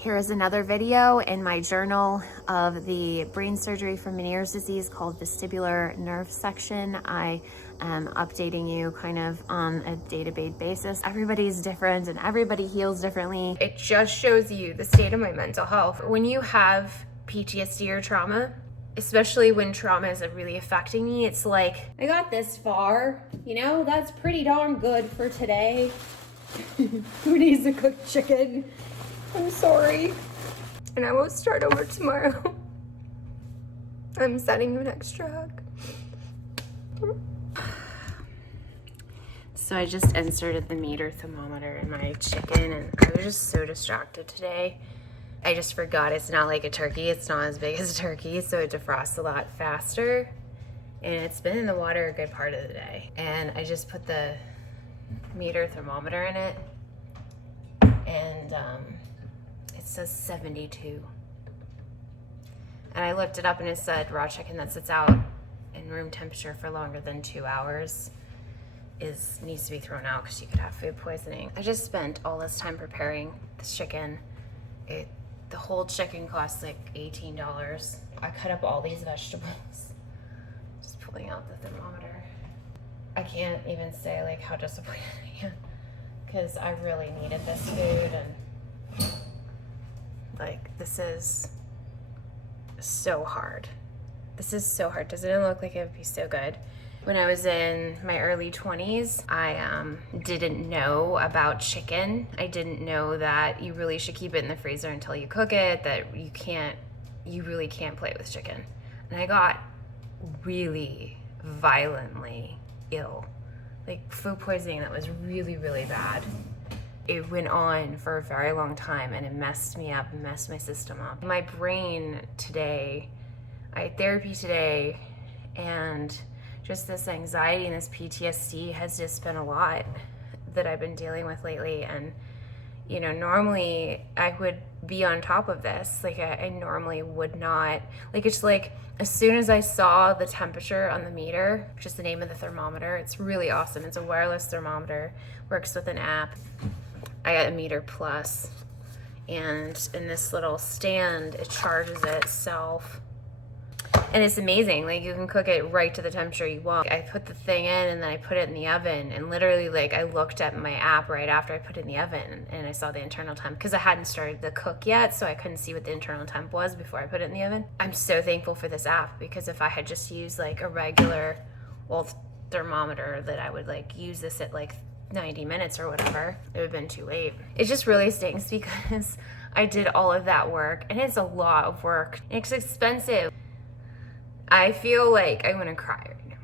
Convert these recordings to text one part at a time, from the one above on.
Here is another video in my journal of the brain surgery for Meniere's disease called vestibular nerve section. I am updating you kind of on a day-to-day basis. Everybody's different and everybody heals differently. It just shows you the state of my mental health. When you have PTSD or trauma, especially when trauma is really affecting me, it's like, I got this far, you know, that's pretty darn good for today. Who needs to cook chicken? I'm sorry. And I won't start over tomorrow. I'm setting you an extra hug. So I just inserted the meter thermometer in my chicken and I was just so distracted today. I just forgot it's not like a turkey. It's not as big as a turkey, so it defrosts a lot faster. And it's been in the water a good part of the day. And I just put the meter thermometer in it and it says 72. And I looked it up and it said raw chicken that sits out in room temperature for longer than 2 hours needs to be thrown out because you could have food poisoning. I just spent all this time preparing this chicken. The whole chicken costs like $18. I cut up all these vegetables. Just pulling out the thermometer. I can't even say like how disappointed I am because I really needed this food and like this is so hard. This is so hard. Doesn't it look like it would be so good? When I was in my early 20s, I didn't know about chicken. I didn't know that you really should keep it in the freezer until you cook it, that you really can't play with chicken. And I got really violently ill, like food poisoning that was really, really bad. It went on for a very long time and it messed me up, messed my system up. My brain today, I had therapy today, and just this anxiety and this PTSD has just been a lot that I've been dealing with lately. And, you know, normally I would be on top of this. Like I normally would not. Like it's like as soon as I saw the temperature on the meter, which is the name of the thermometer, it's really awesome. It's a wireless thermometer, works with an app. I got a Meter Plus, and in this little stand, it charges itself. And it's amazing, like you can cook it right to the temperature you want. I put the thing in and then I put it in the oven, and literally like I looked at my app right after I put it in the oven and I saw the internal temp because I hadn't started the cook yet, so I couldn't see what the internal temp was before I put it in the oven. I'm so thankful for this app because if I had just used like a regular old thermometer that I would like use this at like 90 minutes or whatever, it would have been too late. It just really stinks because I did all of that work and it's a lot of work. It's expensive. I feel like I'm gonna cry right now.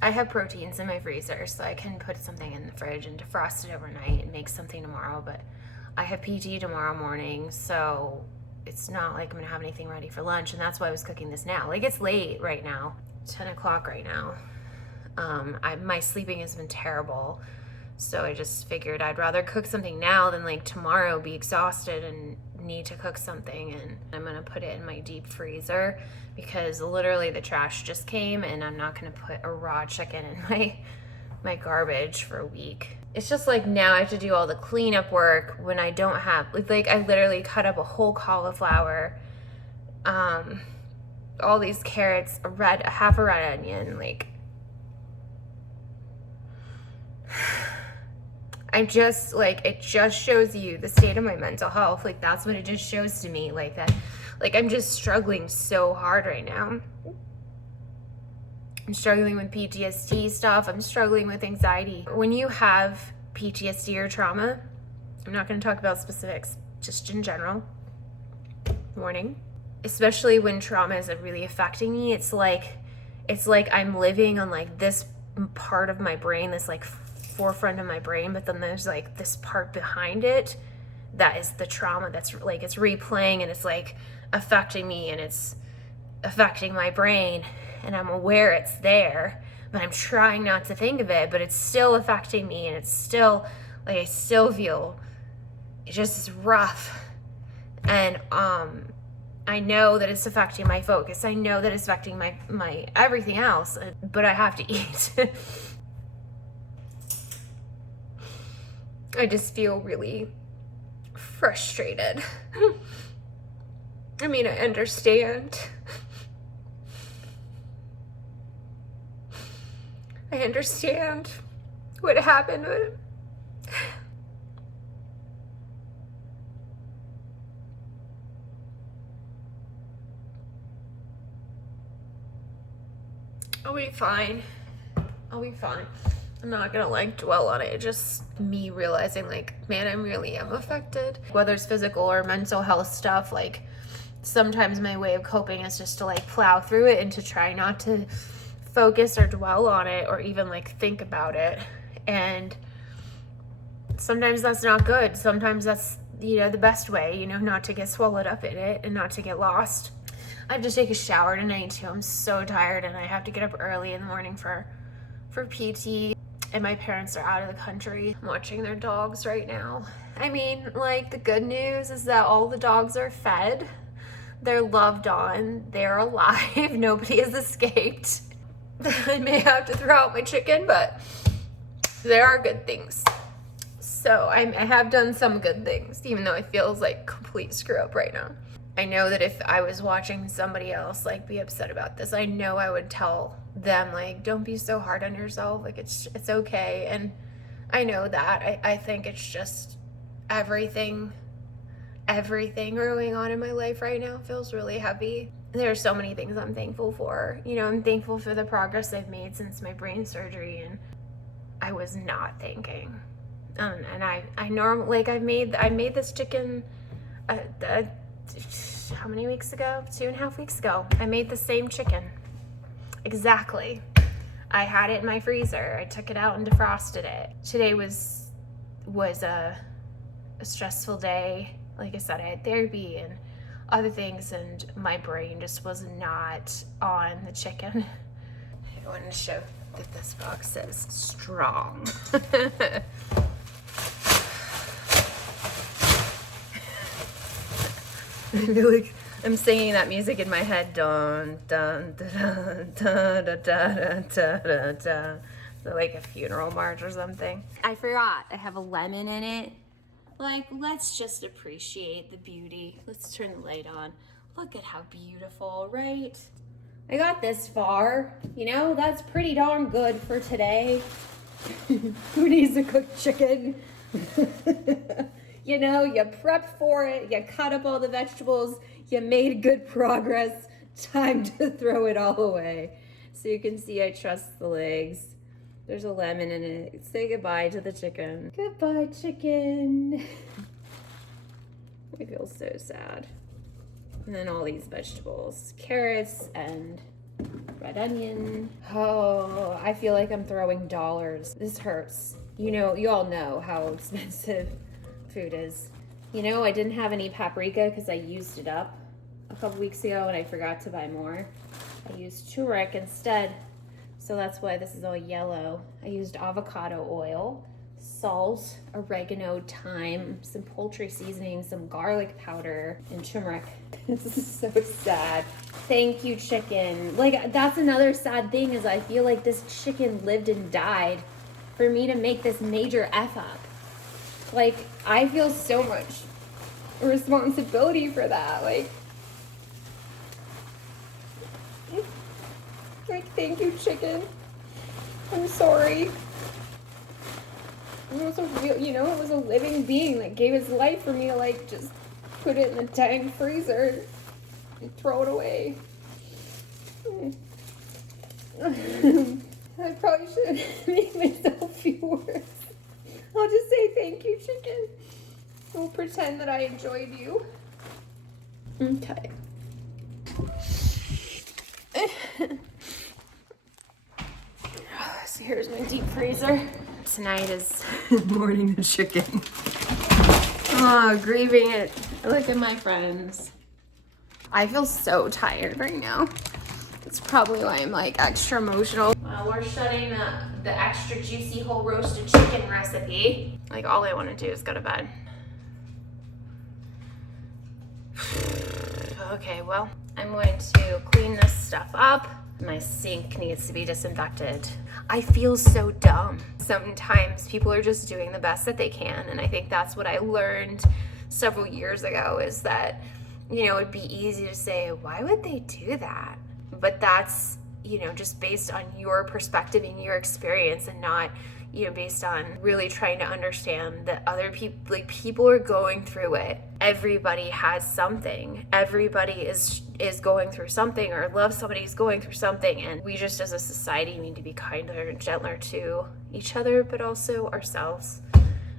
I have proteins in my freezer, so I can put something in the fridge and defrost it overnight and make something tomorrow, but I have PT tomorrow morning, so it's not like I'm gonna have anything ready for lunch, and that's why I was cooking this now. Like it's late right now, 10 o'clock right now. My sleeping has been terrible, so I just figured I'd rather cook something now than like tomorrow be exhausted and need to cook something. And I'm gonna put it in my deep freezer because literally the trash just came and I'm not gonna put a raw chicken in my garbage for a week. It's just like now I have to do all the cleanup work when I don't have like I literally cut up a whole cauliflower, all these carrots, half a red onion, like I'm just like, it just shows you the state of my mental health. Like that's what it just shows to me, like that, like I'm just struggling so hard right now. I'm struggling with PTSD stuff. I'm struggling with anxiety. When you have PTSD or trauma, I'm not going to talk about specifics, just in general. Warning. Especially when trauma is really affecting me, it's like I'm living on like this part of my brain, this like forefront of my brain, but then there's like this part behind it that is the trauma that's like it's replaying and it's like affecting me and it's affecting my brain, and I'm aware it's there, but I'm trying not to think of it, but it's still affecting me, and it's still like I still feel it just is rough. And I know that it's affecting my focus. I know that it's affecting my everything else, but I have to eat. I just feel really frustrated. I mean, I understand. I understand what happened. I'll be fine. I'll be fine. I'm not gonna like dwell on it. Just me realizing like, man, I really am affected. Whether it's physical or mental health stuff, like sometimes my way of coping is just to like plow through it and to try not to focus or dwell on it or even like think about it. And sometimes that's not good. Sometimes that's, you know, the best way, you know, not to get swallowed up in it and not to get lost. I have to take a shower tonight too. I'm so tired and I have to get up early in the morning for PT. And my parents are out of the country. I'm watching their dogs right now. I mean, like, the good news is that all the dogs are fed. They're loved on. They're alive. Nobody has escaped. I may have to throw out my chicken, but there are good things. So I have done some good things, even though it feels like complete screw up right now. I know that if I was watching somebody else like be upset about this, I know I would tell them like, don't be so hard on yourself. Like it's okay. And I know that. I think it's just everything going on in my life right now feels really heavy. There are so many things I'm thankful for. You know, I'm thankful for the progress I've made since my brain surgery, and I was not thinking. And I normally like I made this chicken how many weeks ago? 2.5 weeks ago. I made the same chicken. Exactly. I had it in my freezer. I took it out and defrosted it. Today was a stressful day. Like I said, I had therapy and other things, and my brain just was not on the chicken. I wanted to show that this box says strong. I feel like I'm singing that music in my head. Dun, dun, dun, dun, dun, dun, dun, dun, dun. Like a funeral march or something. I forgot I have a lemon in it. Like, let's just appreciate the beauty. Let's turn the light on. Look at how beautiful, right? I got this far. You know, that's pretty darn good for today. Who needs a cooked chicken? You know, you prep for it, you cut up all the vegetables, you made good progress, time to throw it all away. So you can see I trust the legs. There's a lemon in it. Say goodbye to the chicken. Goodbye, chicken. I feel so sad. And then all these vegetables, carrots and red onion. Oh, I feel like I'm throwing dollars. This hurts. You know, you all know how expensive food is. You know, I didn't have any paprika because I used it up a couple weeks ago and I forgot to buy more. I used turmeric instead, so that's why this is all yellow. I used avocado oil, salt, oregano, thyme, some poultry seasoning, some garlic powder, and turmeric. This is so sad. Thank you, chicken. Like, that's another sad thing is I feel like this chicken lived and died for me to make this major F up. Like, I feel so much responsibility for that. Like, thank you, chicken. I'm sorry. It was a real, you know, it was a living being that gave its life for me to, like, just put it in the tank freezer and throw it away. I probably shouldn't make myself feel worse. I'll just say thank you, chicken. We'll pretend that I enjoyed you. Okay. So here's my deep freezer. Tonight is morning the chicken. Oh, grieving it. Look at my friends. I feel so tired right now. That's probably why I'm like extra emotional. Well, we're shutting the extra juicy whole roasted chicken recipe. Like, all I want to do is go to bed. Okay, well, I'm going to clean this stuff up. My sink needs to be disinfected. I feel so dumb. Sometimes people are just doing the best that they can, and I think that's what I learned several years ago is that, you know, it'd be easy to say, why would they do that? But that's, you know, just based on your perspective and your experience, and not, you know, based on really trying to understand that other people, like, people are going through it. Everybody has something. Everybody is going through something, or loves somebody who's going through something. And we just as a society need to be kinder and gentler to each other, but also ourselves.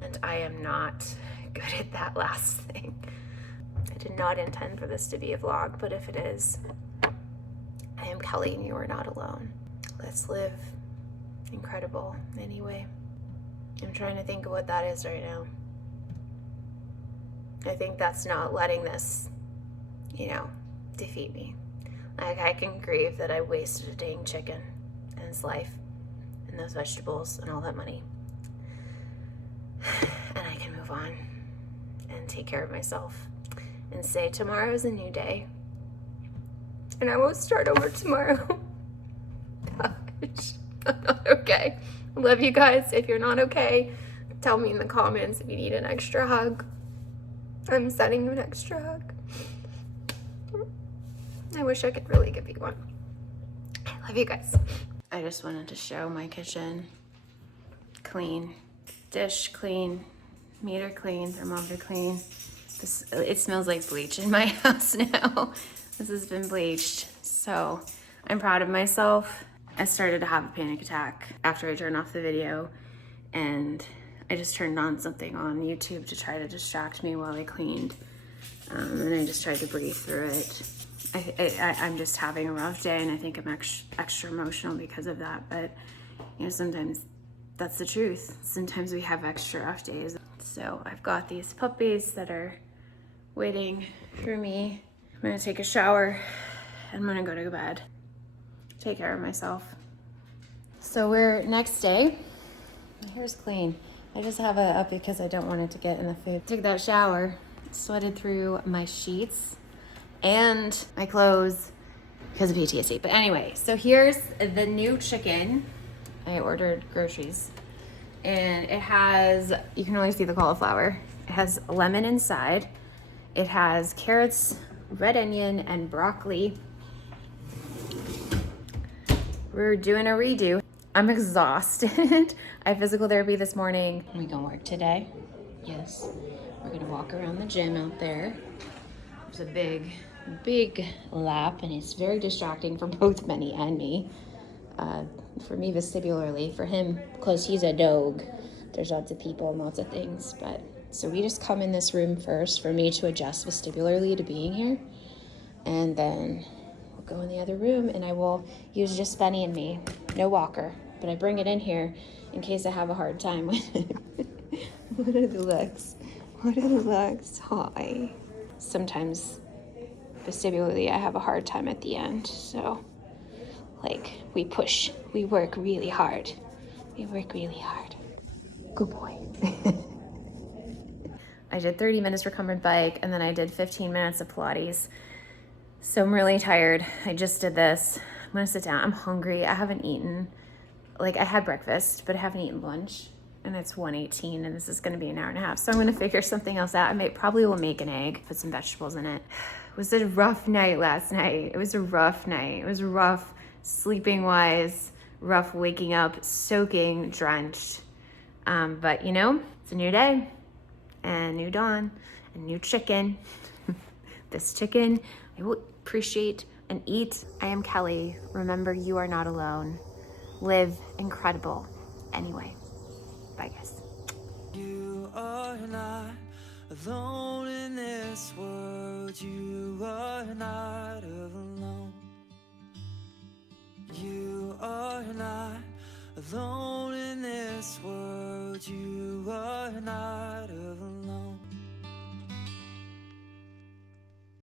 And I am not good at that last thing. I did not intend for this to be a vlog, but if it is, I am Kelly and you are not alone. Let's live incredible anyway. I'm trying to think of what that is right now. I think that's not letting this, you know, defeat me. Like, I can grieve that I wasted a dang chicken in his life, and those vegetables and all that money. And I can move on and take care of myself and say tomorrow is a new day. And I won't start over tomorrow. Gosh, I'm not okay. I love you guys. If you're not okay, tell me in the comments if you need an extra hug. I'm sending you an extra hug. I wish I could really give you one. I love you guys. I just wanted to show my kitchen. Clean. Dish clean. Meter clean. Thermometer clean. It smells like bleach in my house now. This has been bleached. So I'm proud of myself. I started to have a panic attack after I turned off the video, and I just turned on something on YouTube to try to distract me while I cleaned. And I just tried to breathe through it. I'm just having a rough day, and I think I'm extra emotional because of that. But, you know, sometimes that's the truth. Sometimes we have extra rough days. So I've got these puppies that are waiting for me. I'm gonna take a shower, and I'm gonna go to bed. Take care of myself. So we're next day. My hair's clean. I just have it up because I don't want it to get in the food. Took that shower, sweated through my sheets and my clothes because of PTSD. But anyway, so here's the new chicken. I ordered groceries, and it has, you can only see the cauliflower. It has lemon inside. It has carrots, red onion, and broccoli. We're doing a redo. I'm exhausted. I have physical therapy this morning. We gonna work today. Yes. We're gonna walk around the gym out there. There's a big lap, and it's very distracting for both Benny and me. For me, vestibularly. For him, because he's a dog, there's lots of people and lots of things. But so we just come in this room first for me to adjust vestibularly to being here, and then we'll go in the other room, and I will use just Benny and me. No walker, but I bring it in here in case I have a hard time with it. What are the legs? What are the legs? Hi. Sometimes vestibularly I have a hard time at the end, so like we push, we work really hard. We work really hard. Good boy. I did 30 minutes recumbent bike, and then I did 15 minutes of Pilates. So I'm really tired. I just did this. I'm gonna sit down. I'm hungry. I haven't eaten. Like, I had breakfast, but I haven't eaten lunch, and it's 1:18, and this is gonna be an hour and a half. So I'm gonna figure something else out. Probably will make an egg, put some vegetables in it. It was a rough night last night. It was a rough night. It was rough sleeping wise, rough waking up, soaking, drenched. But you know, it's a new day, and new dawn, and new chicken. This chicken, I will appreciate and eat. I am Kelly. Remember, you are not alone. Live incredible anyway. Bye, guys. You are not alone in this world. You are not alone. You are not alone in this world. You are not